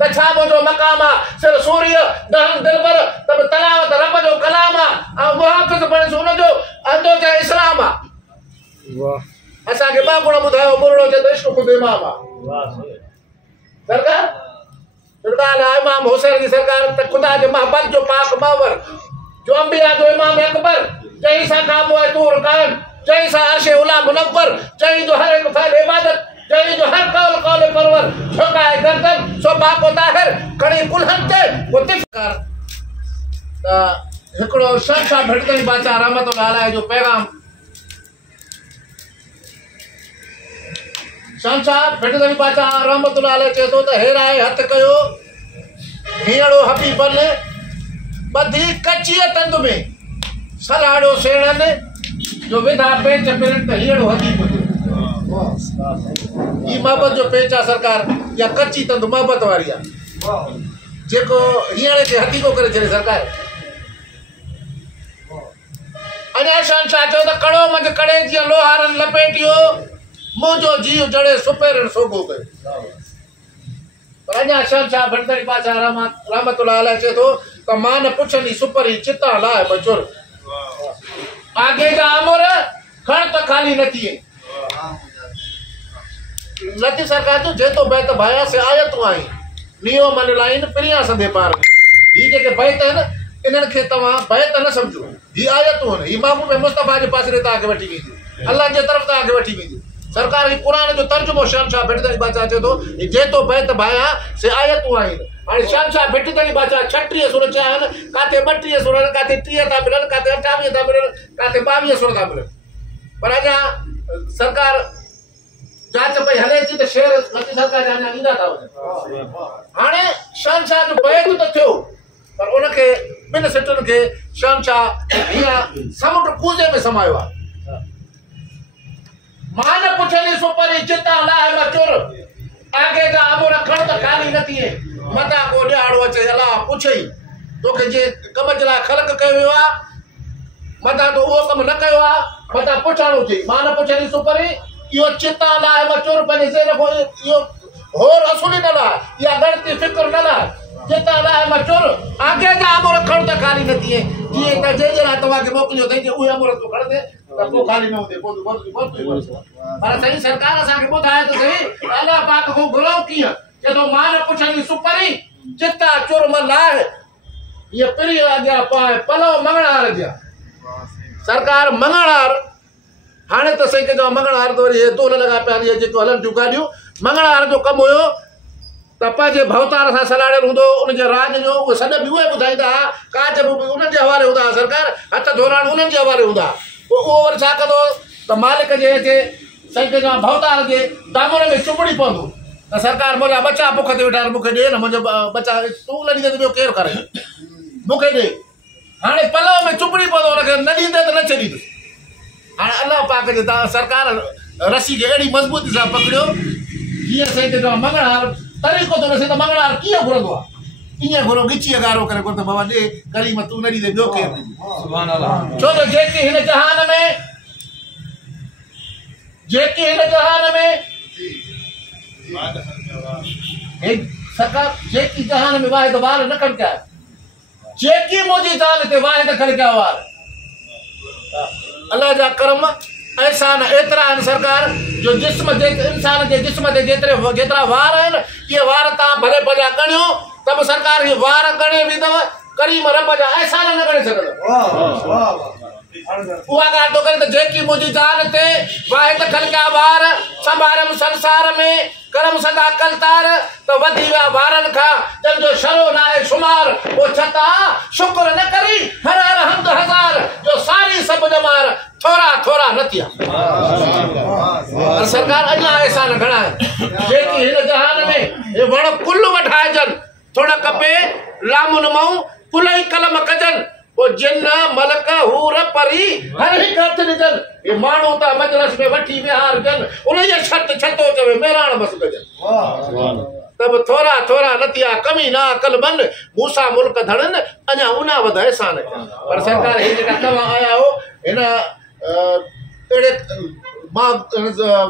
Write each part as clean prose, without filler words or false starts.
त छा मुंहिंजो मक़ाम आहे सिर्फ़ु सूर्य दहन दिलबर तब तलावत रब जो कलाम आहे ऐं मुहाफ़िज़ बणिस उनजो अंदो चाहे इस्लाम आहे असांखे ॿ गुण ॿुधायो मुरड़ो चए त इश्क ख़ुदि इमाम आहे सरकार सरकार इमाम हुसैन जी सरकार त ख़ुदा जे मोहब्बत जो पाक मावर जो अंबिया जो इमाम अकबर चई सा काबो है तूर कायम चई सा अर्शे उला मुनव्वर चई जो हर एक फैल इबादत चई जो हर कौल कौल परवर झुकाए गर्दन सो बाको ताहिर खड़ी कुल्हन ते वो तिफकार त हिकड़ो शहशाह भटकणी बादशाह रहमतुल्लाह अलैह जो पैगाम शहशाह भटकणी बादशाह रहमतुल्लाह अलैह चए थो त हेराए हथ कयो हीअड़ो हबीबन बधी कच्ची तंद में सलाड़ो सेणन जो विधा पेच पिरन त हीअड़ो हबीब ई मोहब्बत जो पेच आहे सरकार या कच्ची तंद मोहब्बत वारी आहे जेको हीअड़े खे हथीको करे छॾे सरकार अञा शहशाह चयो त कड़ो मंझि कड़े जीअं लोहारनि लपेटियो मुंहिंजो जीव जड़े सुपेरनि सोगो कयो पर अञा शहशाह भटकणी बादशाह रहमतुल्लाह अलैह चए थो त मां न पुछंदी सुपरी चिता लाइ बचुर आगे जा अमर खण त खाली न थिए लती सरकार जो जेतो बैत भाया से आयतूं आई नियो मन लाइन प्रिया संदे पार ही जेके बैत आहिनि इन्हनि खे तव्हां बैत न सम्झो ही आयतूं आहिनि ही महबूब मुस्तफा जे पासे तव्हांखे वठी वेंदियूं अल्लाह जे तरफ़ तव्हांखे वठी वेंदियूं सरकार ही क़ुरान जो तर्जुमो शहशाह भटकणी बादशाह चए थो जेतो बैत भाया से आयतूं आहिनि हाणे शहशाह भटकणी बादशाह 36 सुर चया आहिनि काथे 32 सुर आहिनि काथे 30 था मिलनि काथे 28 था मिलनि काथे 22 सुर था मिलनि पर अञा सरकार जांच पई हले थी त शेर लती सरकार जा अञा ईंदा था वञनि हाणे शहशाह जो बैत त थियो पर उनखे ॿिनि सिटुनि खे शहशाह हीअं समुंड कूज़े में समायो आहे मां न पुछंदी सुपरी चिता लाइ मचुर आगे जा अमर खण त खाली न थिए मता को ॾियारो अचे अलाह पुछई तोखे जे कम जे लाइ ख़लक़ कयो वियो आहे मता तो उहो कमु न कयो आहे मता पुछणो अथई मां न पुछंदी सुपरी इहो चिता लाइ मचुर पंहिंजे ज़हन खां इहो होर असुली न लाइ इहा गणती फिक्र न लाइ चिता लाइ मचुर आगे जा अमर खण त खाली न थिए जीअं त जंहिंजे लाइ तव्हांखे मोकिलियो अथई उहे अमर तूं खणंदे त पोइ खाली न हूंदे पर सही सरकार असांखे ॿुधाए त सही अलाह पाक खां घुरो कीअं चए थो मां न पुछंदी सुपरी चिता चुरम लाइ इहा पिरी अॻियां पाए पलव मंगणार जा सरकार मंगणार हाणे त सही चइजो मंगणार त वरी दोल लॻा पिया इहे जेको हलनि थियूं गाॾियूं मंगणार जो कमु हुयो त पंहिंजे भवतार सां सलाड़ियल हूंदो उनजे राज जो उहे सॾ बि उहे ॿुधाईंदा हुआ काच बि उन्हनि जे हवाले हूंदा हुआ सरकार हथ धोराण उन्हनि जे हवाले हूंदा पोइ उहो वरी छा कंदो त मालिक जे हिते सही चइजो भवतार जे दामन में चुभड़ी पवंदो त सरकार मुंहिंजा बचा बुख ते वेठा मूंखे ॾे न मुंहिंजो बचा तूं न ॾींदे त ॿियो केरु करे मूंखे ॾे हाणे पलव में चुभड़ी पवंदो हुनखे न ॾींदे त न छॾींदुसि हाणे अलाह पाक जे सरकार रसी खे अहिड़ी मज़बूती सां पकड़ियो कीअं सही चइजो मंगणार तरीक़ो थो ॾिसे त मंगणार कीअं घुरंदो आहे ईअं घुरो गिची गारो करे घुर त बाबा ॾे करीम तूं न ॾींदे ॿियो केरु ॾींदो सुभान अल्लाह छो जो जेकी हिन जहान में सरकार जेकी जहान में वाहिद वार न खड़किया जेकी मुंहिंजी ज़ाल ते वाहिद खड़किया वार अल्लाह जा करम एहसान एतिरा आहिनि सरकार जो जिस्म जे इंसान जे जिस्म ते जेतिरा वार आहिनि इहे वार तव्हां भले भले ॻणियो त बि सरकार इहे वार ॻणे वेंदव करीम रब जा एहसान न ॻणे सघंदव उहा ॻाल्हि थो करे त जेकी मुंहिंजी ज़ाल ते वाहिद खलकिया वार संभारम संसार में करम सदा कलतार त वधी विया वारनि खां जंहिंजो शरो न आहे शुमार वो छता शुक्र न करी हर हर हमद हज़ार जो सारी सभु जमार थोरा थोरा न थिया सरकार अञा एहसान घणा आहिनि जेकी हिन जहान में हे वण कुल वठाइजनि थोड़ा कपे लामुन मऊं कुल ई कलम कजनि वो जिन मलक हूर परी हर हिक हथ ॾिजनि ये माण्हू त मजलिस में वठी विहार जन उनजे छत छतो चवे मेराण बस गजन तब थोरा थोरा नतिया कमी ना कल बन मूसा मुल्क धड़न अञा उना वध एहसान पर सरकार हे जेका तव्हां आया हो हिन अहिड़े मां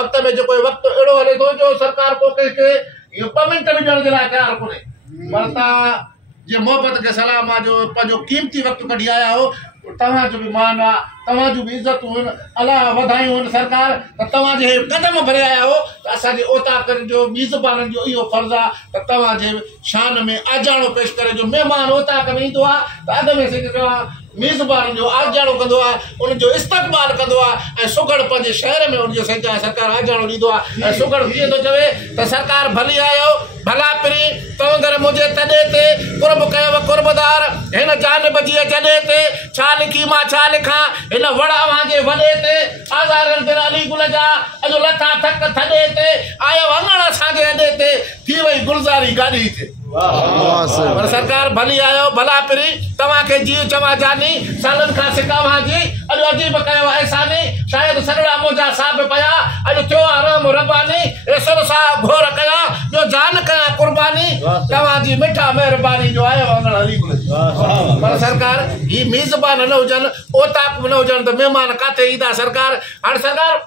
वक़्त में जेको वक़्तु अहिड़ो हले थो जो सरकार को कंहिंखे 2 मिंट बि ॾियण जे लाइ तयारु कोन्हे पर तव्हां जे मोहब्बत के सलाम आहे जो पंहिंजो कीमती वक़्तु कढी आया हो तव्हांजो बि मान आहे तव्हांजूं बि इज़तूं आहिनि अलाह वधायूं आहिनि सरकार त तव्हांजे क़दम भरे आया हो त असांजे ओताक जो मेज़बाननि जो इहो फर्ज़ु आहे त तव्हांजे शान में आजाणो पेश करे जो महिमान ओताक में ईंदो आहे त अॻ में जेको आहे मेज़बान जो आजाणो कंदो आहे उनजो इस्तक़बाल कंदो आहे ऐं सुगड़ पंहिंजे शहर में उनजो सरकार आजाणो ॾींदो आहे ऐं सुगड़ कीअं थो चवे त सरकार भली आयो भला पिरी तंगर मुंहिंजे तॾे ते कुर्ब कयो कुर्बदार हिन जानब जी जॾे ते छा लिखी मां छा लिखां हिन वड़ अव्हांजे वॾे ते आज़ारनि ते अली गुल जा अॼु लथा थक थॾे ते आयो अङण असांजे अॾे ते थी वई गुलज़ारी गाॾी ते पर सरकार भली आयो भला पिरी तव्हांखे जी चवा जानी सालनि खां सिकावां जी अॼु अजीब कयो ऐसानी शायदि सॻड़ा मुंहिंजा साहिब पिया अॼु थियो आहे रहम रबानी रसूल साहब घोर कया जो जान कया कुर्बानी तव्हांजी मिठा महिरबानी जो आयो अङण अली गुल पर सरकार ही मेज़बान न हुजनि ओताक न हुजनि त महिमान किथे ईंदा सरकार हाणे सरकार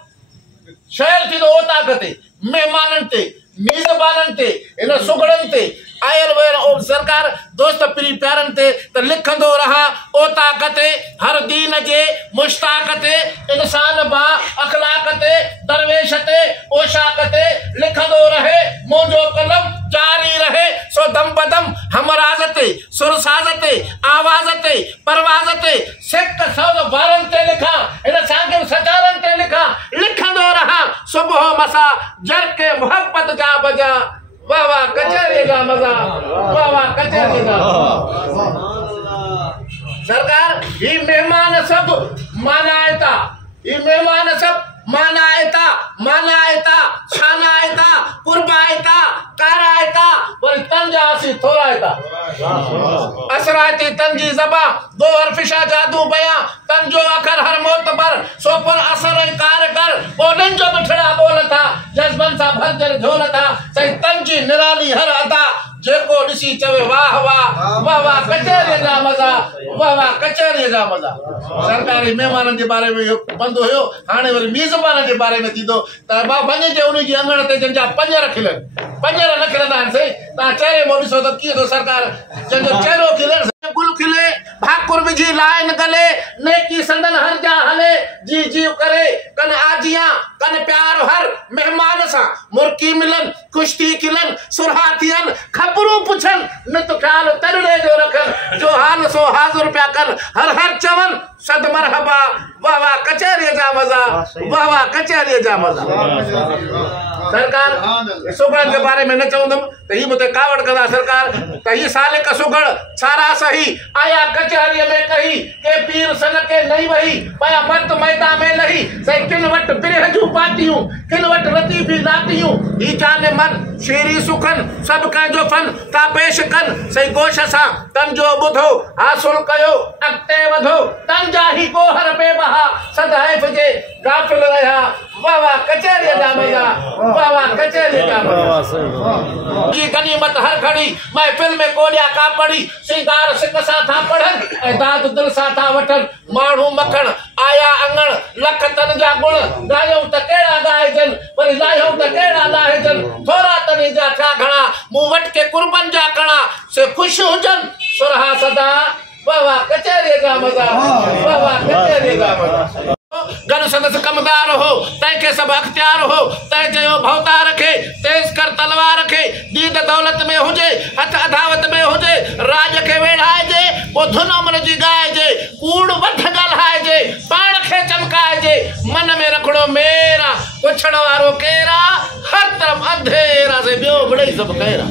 शहर थींदो ओताक ते महिमाननि ते मेज़बाननि ते हिन सुगड़नि ते आयल वयल सरकार दोस्त पीरी प्यारनि ते त लिखंदो रहा ओताक ते हर दीन जे मुश्ताक ते इंसान बा अखलाक ते दरवेश ते ओशाक ते लिखंदो रहे मुंहिंजो कलम जारी रहे सो दम बदम हमराज ते सुरसाज ते आवाज़ ते परवाज़ ते सिक सौद बारनि ते लिखां हिन साॻियुनि सचारनि ते लिखां लिखंदो रहा सुबुह मसा जर के मोहब्बत जा बजा वाह वाह कचहरी का मजा वाह वाह कचहरी का सरकार ये मेहमान सब मानायता ये मेहमान सब मानायता शानायता कुर्बायता कारायता वरी तंजासी थोरायता असरायती तंजी जबा दो हरफिशा जादू बया तंजो अखर हर मोतबर सो पर असर कार कर ओडन जो बिठड़ा बोल था जज्बन सा भरजर झोल था सही तंजी निराली हर अदा जेको ॾिसी चवे वाह वाह वाह वाह कचहरीअ जा मज़ा वाह वाह कचहरीअ जा मज़ा सरकारी महिमाननि जे बारे में बंदि हुयो हाणे वरी मेज़बाननि जे बारे में थींदो त मां वञिजे उनजी अङण ते जंहिंजा पंजर खिलनि पंजर न खिलंदा आहिनि सही तव्हां चहिरे मां ॾिसो त कीअं थो सरकार जंहिंजो चहिरो खिले गुल खिले भाकुर विझी लाइन गले नेकी संदन हर जा हले जी जी करे कन आजियां कन प्यार हर मेहमान सां मुर्की मिलन कुश्ती खिलन सुरहा थियन खबरूं पुछन न तो ख्याल तरड़े जो रखन जो हाल सो हाज़िर पिया कर हर हर चवन सद मरहबा वाह वाह कचहरीअ जा मज़ा वाह वाह कचहरीअ जा मज़ा सरकार सुगड़नि जे बारे में न चवंदुमि त ही मुते कावड़ कंदा सरकार त ही सालिक सुगड़ सारा सही आया कचहरीअ में कही के पीर सन के नहीं वही पया मर्द मैदा में लही सही किन वट बिरह जूं पातियूं किन वट लतीफ़ी नातियूं ही जाने मन शेरी सुखन सब कंहिंजो फन ता पेश कन सही गोश सां तन जो ॿुधो हासिल कयो अॻिते वधो तन जा ही गोहर बेबहा सदाइफ़ जे गाफ़िल रहिया वाह वाह कचहरीअ जा मज़ा वाह वाह कचहरीअ जा मज़ा जी गनीमत हर घड़ी महफिल में कोडिया का पड़ी सिंगार सिक सां था पढ़न ऐं दाद दिल सां था वठन माण्हू मखण आया अङण लख तन जा गुण ॻायूं त कहिड़ा ॻाइजनि वरी लाहियूं त कहिड़ा लाहिजनि थोरा तनी जा थिया घणा मूं वटि के कुर्बन जा कणा से ख़ुशि हुजनि सुरहा सदा वाह वाह कचहरीअ जा मज़ा वाह वाह कचहरीअ जा मज़ा गन सदस कमदार हो तंहिंखे सभु अख्तियार हो तंहिं चयो भवता रखे तेज कर तलवार रखे दीद दौलत में हुजे हथ अदावत में हुजे राज खे वेढ़ाइजे पोइ धुन उमिरि जी ॻाइजे कूड़ वठ ॻाल्हाइजे पाण खे चमकाइजे मन में रखड़ो मेरा पुछण वारो केरा हर तरफ़ अंधेरा से ॿियो मिड़ई सभु कहिड़ा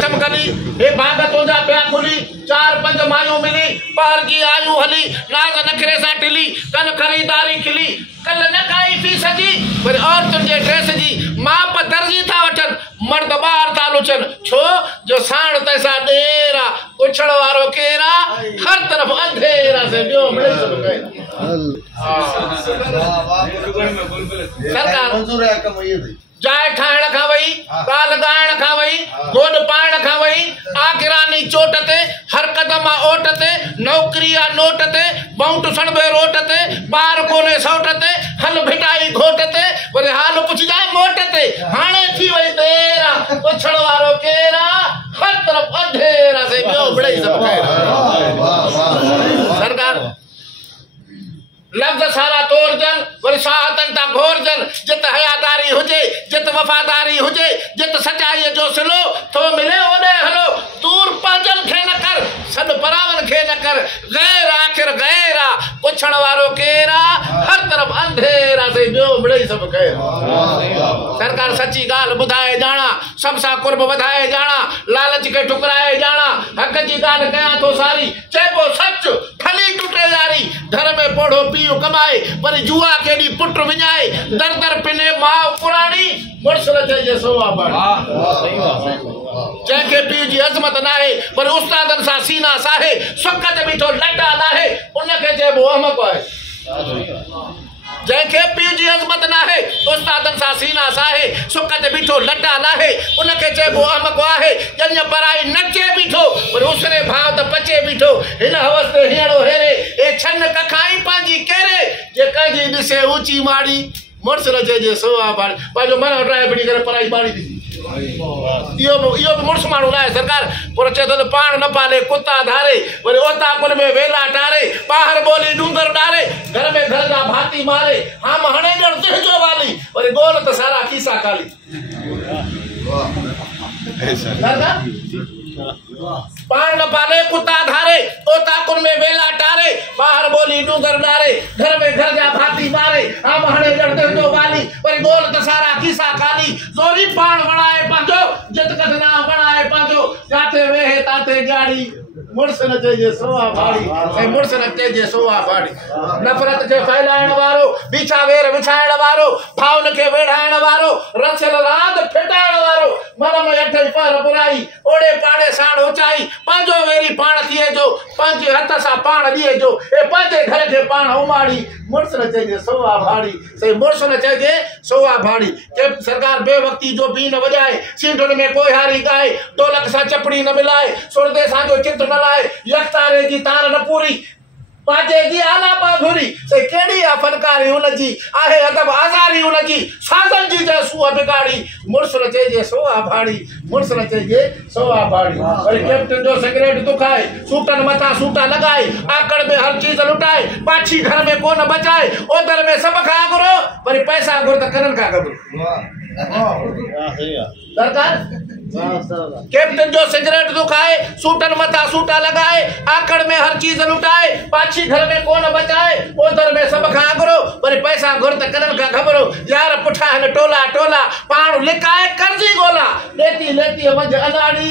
चमकली हे भाग तुंहिंजा पिया खुली चार पंज मायूं मिली पार की आयूं हली नाज़ नखरे सां टिली कन खरीदारी खिली कल न काई फीस जी वरी औरतुनि जे ड्रेस जी माप दर्जी था वठन मर्द ॿार था लुचन छो जो साण तैसा ॾेरा पुछण वारो केरा हर तरफ़ अंधेरा से ॿियो मिड़ई सभु सरकार जाए ठाहिण खां वई ॻाल्हि ॻाइण खां वई गोॾ पाइण खां वई आखिरानी चोट ते हर क़दम ओट ते नौकरी आ नोट ते बाउंट सणबे रोट ते ॿार कोने सौट ते हल भिटाई घोट ते वरी हाल पुछजाए मोट ते हाणे थी वई देर पुछण वारो केर मिड़ई सब ख़ैर सरकार लफ्ज़ सारा तोड़जन वरी साहतन ता घोरजन जित हयादारी हुजे जित वफादारी हुजे जित सचाई जो सिलो तो मिले ओडे हलो दूर पंजन खे न कर सद परावन खे न कर गैर आखिर गैरा पुछण वारो केरा हर तरफ अंधेरा से जो मिड़ई सब ख़ैर सरकार सच्ची गाल बुधाए जाना सब सा कुर्ब वधाए जाना लालच के ठुकराए जाना हक जी गाल कया तो सारी चेबो सच खली टूटे यारी घर में पढ़ो पियो कमाए पर जुआ केडी पुट विञाए दर दर पिने मां पुरानी मुर्स लजे जे सोवा बाड़ी जंहिंखे पीउ जी अज़मत नाहे पर उस्तादन सां सीना साहे सुख ते बीठो लटा लाहे उनखे चइबो अहमक आहे जंहिंखे पीउ जी अज़मत नाहे उस्तादन सां सीना साहे सुख ते बीठो लटा लाहे उनखे चइबो अहमक आहे ॼञ पराई नचे बीठो पर उसरे भाव त पचे बीठो हिन हवस ते हीअड़ो हेरे ए छन कखाई पंहिंजी केरे जे कंहिंजी ॾिसे ऊची माड़ी मुड़स रचे जे सोवा बाड़ी पंहिंजो मन हटाए पिटी करे पराई बाड़ी ॾिसी इहो बि मुड़स माण्हू न आहे सरकार पर चए थो पाण न पाले कुता धारे वरी ओता कुल में वेला टारे ॿाहिरि ॿोली डूंगर डारे घर में घर जा भाती मारे हम हणे ॼण तुंहिंजो वाली वरी गोल त सारा खीसा खाली पाण न पाले कुता धारे ओता कुल में वेला टारे ॿाहिरि ॿोली डूंगर डारे घर में घर जा भाती मारे हम हणे ॼण तुंहिंजो वाली वरी गोल त सारा खीसा खाली ज़ोरी पाण वणाए पंहिंजो जित कदना वणाए पंहिंजो जाते वेहे ताते ॻाड़ी मुड़स न चइजे सोवा बाड़ी ऐं मुड़स न चइजे सोवा बाड़ी नफ़रत खे फैलाइण वारो बीछा वेर विछाइण वारो भाउन खे वेढ़ाइण वारो रसियल रांद फिटाइण वारो मन में अठई पर बुराई ओड़े पाड़े साण ऊचाई पंहिंजो वेरी पाण थिए जो पंहिंजे हथ सां पाण ॾिए जो ऐं पंहिंजे घर खे पाण उमाड़ी मुड़स न चइजे सोवा बाड़ी से मुड़स न चइजे सोवा बाड़ी के सरकार बेवक्ती जो बी न वॼाए सींडुनि में कोहारी गाए ढोलक सां चपड़ी न मिलाए सुरदे सां चित न लाए यकतारे जी तार न पूरी पाजे जी आलापा धुरी से केड़ी आ फनकारी उनजी आहे अदब आज़ारी उनजी साजन जी जे सुआ बिगाड़ी मुड़स न चइजे सोवा बाड़ी मुड़स न चइजे सोवा बाड़ी वरी कैप्टन जो सिगरेट दुखाए सूटन मथा सूटा लगाए आकड़ में हर चीज लुटाए पाछी घर में कोन बचाए ओदर में सब खा गुरो वरी पैसा गुर त करन का गबरू सरकार कैप्टन जो सिगरेट दुखाए सूटन मथा सूटा लगाए आकड़ में हर चीज लुटाए पाछी घर में कोन बचाए ओदर में सब खा गुरो वरी पैसा घुर त करन का घबरो यार पुठा हन टोला टोला पाण लिकाए कर्जी गोला लेती लेती वज अनाड़ी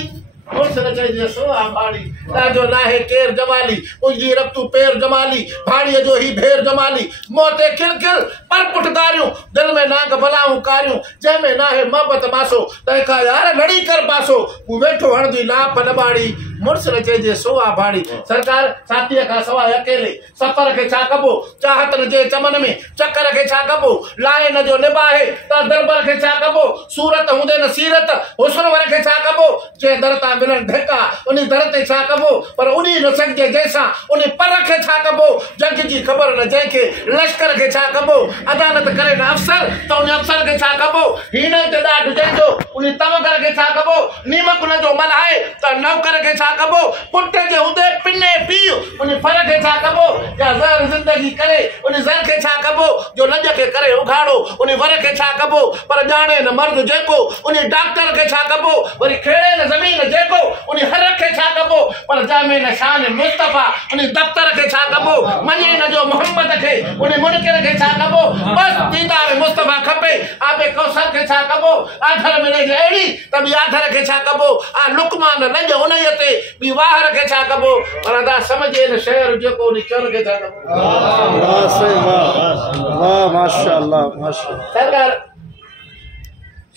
मुड़स न चइजे सोवा बाड़ी ताजो नाहे केर जमाली उजी रफ्तू पेर जमाली भाड़ीअ जो ही भेर जमाली मोते खिल खिल पर पुठदारियूं दिल में नाग भलाऊं कारियूं जंहिंमें नाहे मोहब्बत मासो तंहिंखां यार लड़ी कर पासो तूं वेठो हणंदी लाप न बाड़ी मुड़स न चइजे सोवा बाड़ी सरकार साथीअ खां सवाइ अकेले सफ़र खे छा कबो चाहत न जे चमन में चकर खे छा कबो लाहे न जो निभाहे त दरबर खे छा कबो सूरत हूंदे न सीरत हुस्न वर खे छा कबो जंहिं दर तां मिलण ढेका उन दर ते छा कबो पर उड़ी न सघिजे जंहिंसां उन पर खे छा कबो जंग जी ख़बर न जंहिंखे लश्कर खे छा कबो अदालत करे न अफ़सर त उन अफ़सर खे छा कबो हीने ते ॾाढ जंहिंजो उन तवकर खे छा कबो नीमक उन जो मल्हाए त नौकर खे छा कबो पुट जे हूंदे पिने पीउ उन फर खे छा कबो या ज़हर ज़िंदगी करे उन ज़हर खे छा कबो जो लॼ खे करे उघाड़ो उन वर खे छा कबो पर ॼाणे न मर्द जेको उन डॉक्टर खे छा कबो वरी खेड़े न ज़मीन जेको उन हर खे छा कबो पर जामे न शान मुस्तफ़ा उन दफ़्तर खे छा कबो मञे न जो मोहम्मद खे उन मुनकिर खे छा कबो बस दीदार मुस्तफ़ा खपे आबे कौसर खे छा कबो आधर मिले जे अहिड़ी त ॿी आधर खे छा कबो आ लुकमान लॼ उनईअ ते ॿी वाहर खे छा कबो पर अदा समझे न शहर जेको उन चर खे छा कबो वाह सही वाह माशाअल्लाह माशाअल्लाह सरकार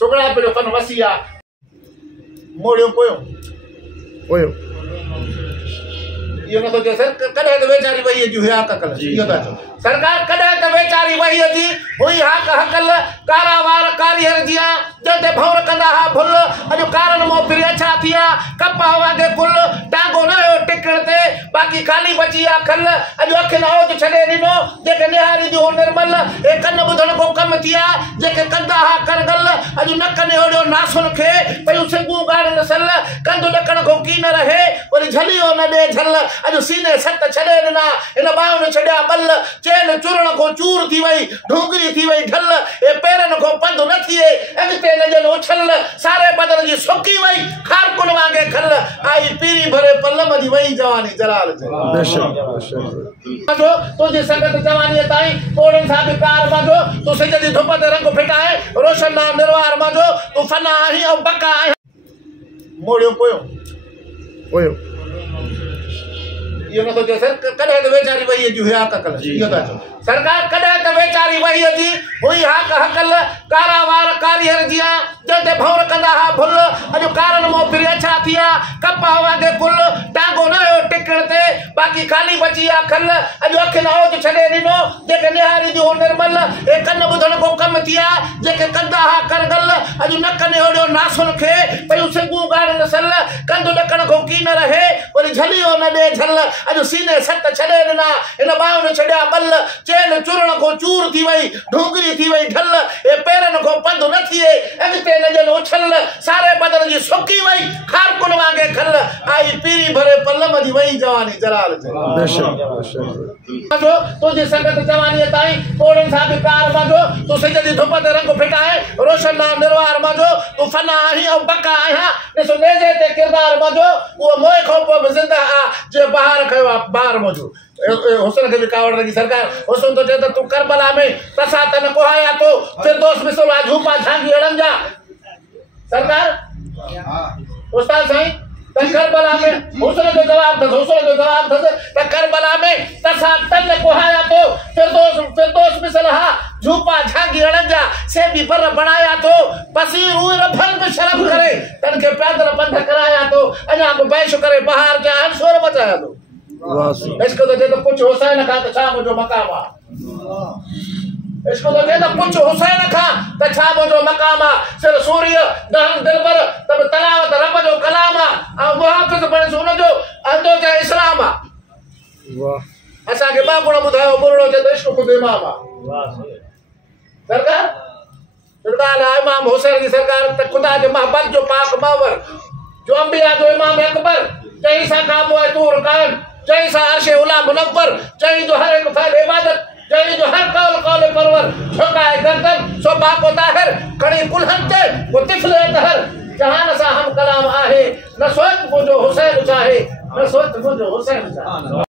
सुगड़ा पे फन वसिया मोड़ियो पोयो ये न तो जे सर कदे तो बेचारी वही जो है का कल यो ता सरकार कदे तो बेचारी वही जी हुई हा का हकल कारावार कारियर जिया जते भौर कंदा हा भुल अजो कारण मो फिर अच्छा थिया कपा वागे कुल टांगो न टिकण ते बाकी खाली बची आ खल अॼु अखियुनि ओज छॾे ॾिनो जेके निहारी दी हो निर्मल ए कन ॿुधण को कम थिया जेके कंदा हा करगल अॼु न कने ओड़ियो नासुन खे पयूं सिंगूं ॻाढ़ नसल कंधु ॾकण को की न रहे वरी झलियो न ॾे झल अॼु सीने सत छॾे ॾिना हिन ॿाहुनि छॾिया ॿल चैन चुरण को चूर थी वई ढूंगरी थी वई ढल ए पेरनि को पंधु न थिए अॻिते न ॼण उछल सारे बदन जी सुकी वई खारकुन वांगे खल आई पीरी भरे पलम जी वई जवानी जलाल मजो तुझी संगत जवानी ताईं कोड़न सा भी कार मजो तू सिज दी धुप ते रंग फिटाए रोशन नाम निर्वार मजो तू फना आही औ बका आही मोड़ियो पोयो ये न तो सर कदे तो बेचारी वही जो है का कल यो ता सरकार कदे तो बेचारी वही जी हुई हक हकल कारावार कारियर जिया जते भौर कंदा हा भुल अजो कारण मो फिर अच्छा थिया कप वागे कुल टांगो न टिकण ते बाकी खाली बची आ खल अजो अखिन ओज छडे दिनो जेके निहारी दी हो निर्मल ए कन बुधण को कम थिया जेके कंदा हा करगल अजो न कने ओड़ो नासुन खे पयूं सिंगूं ॻाढ़ नसल कंधु ॾकण को की न रहे वरी झलियो न ॾे झल अजो सीने सत छॾे ॾिना हिन ॿाहुनि छॾिया ॿल चैन चुरण को चूर थी वई ढूंगरी थी वई ढल ए पेरनि को पंधु न थिए अॻिते न ॼण उछल सारे बदन जी सुकी वई खारकुन वांगे खल आई पीरी भरे पलम जी वई जवानी जलाल मजो तुझी संगत जवानी ताईं कोड़न सा भी कार मजो तू सिज दी धुप ते रंग फिटाए रोशन नाम निर्वार मजो तू फना आही औ बका आया ॾिसो नेजे ते किरदार मजो वो मोए खो पो जिंदा आ जे बाहर खयो बाहर मजो हुसन के भी कावड़ लगी सरकार हुसन तो जे तू करबला में तसा तन कोहाया तो फिर दोस्त मिसला झूपा झांगी अड़न जा सरकार उस्ताद साईं करबला में हुसन जो जवाब दे करबला में तसा तन कोहाया तो फिर दोस्त मिसला झूपा झांगी अड़न जा से भी पर बनाया तो पसीर हुए रफल में शर्म करे तन के पैदल बंद कराया तो अना को बैश करे बाहर जा हर शोर मचाया तो इसको तो जे तो कुछ हुसैन का तो छा जो मकाम आ इसको तो जे तो कुछ हुसैन का तो छा जो मकाम आ सिर सूर्य दहन दिलबर तब तलावत रब जो कलाम आ मुहाफिज बने सुन जो अंदो जे इस्लाम आ वाह असा के बा गुण बुधायो बुरड़ो जे तो इसको खुद इमाम आ सरकार इमाम हुसैन की सरकार तक खुदा जो मोहब्बत जो पाक मावर जो अंबिया जो इमाम अकबर जई सा काम है तूर कायम जई सा अर्शे उला मुनव्वर जई जो हर एक फैल इबादत जई जो हर कौल परवर झुकाए गर्दन सो बाको ताहिर कड़ी कुलहंते वो तिफले तहर जहान सा हम कलाम आहे न सोच मुझो हुसैन चाहे न सोच मुझो हुसैन चाहे